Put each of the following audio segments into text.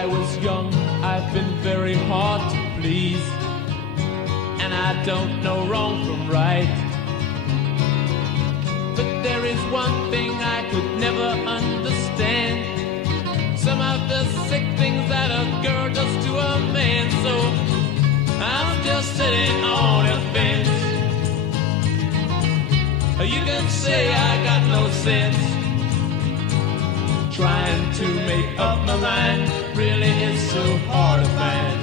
I was young, I've been very hard to please, and I don't know wrong from right. But there is one thing I could never understand, some of the sick things that a girl does to a man. So I'm just sitting on a fence. You can say I got no sense. Trying to make up my mind really is so hard to find.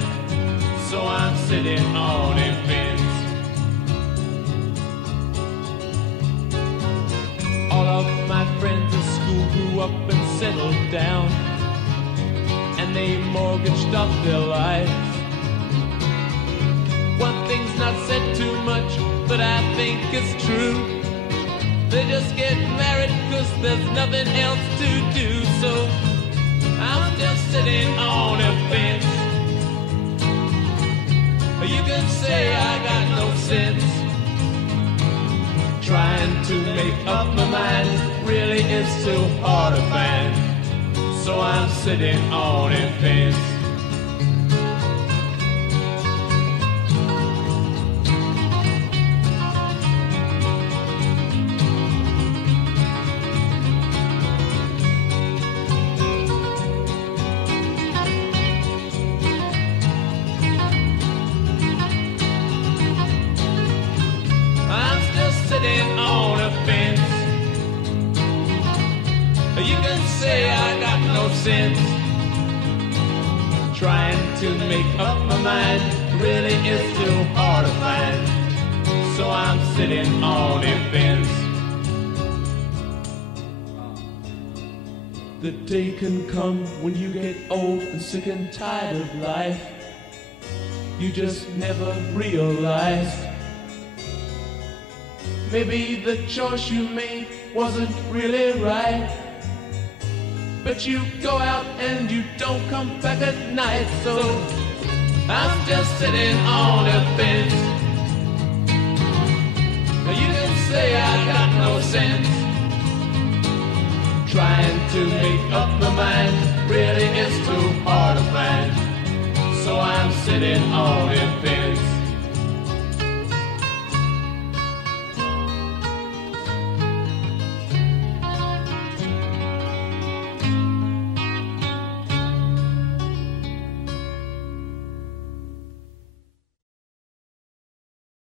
So I'm sitting on a fence. All of my friends at school grew up and settled down, and they mortgaged up their lives. One thing's not said too much, but I think it's true. They just get married 'cause there's nothing else to do. So I'm just sitting on a fence. You can say I got no sense. Trying to make up my mind really is so hard to find. So I'm sitting on a fence. Sitting on a fence. You can say I got no sense. Trying to make up my mind really is too hard to find. So I'm sitting on a fence. The day can come when you get old and sick and tired of life. You just never realize maybe the choice you made wasn't really right. But you go out and you don't come back at night. So I'm just sitting on a fence. You can say I got no sense. Trying to make up my mind really is too hard to find. So I'm sitting on a fence.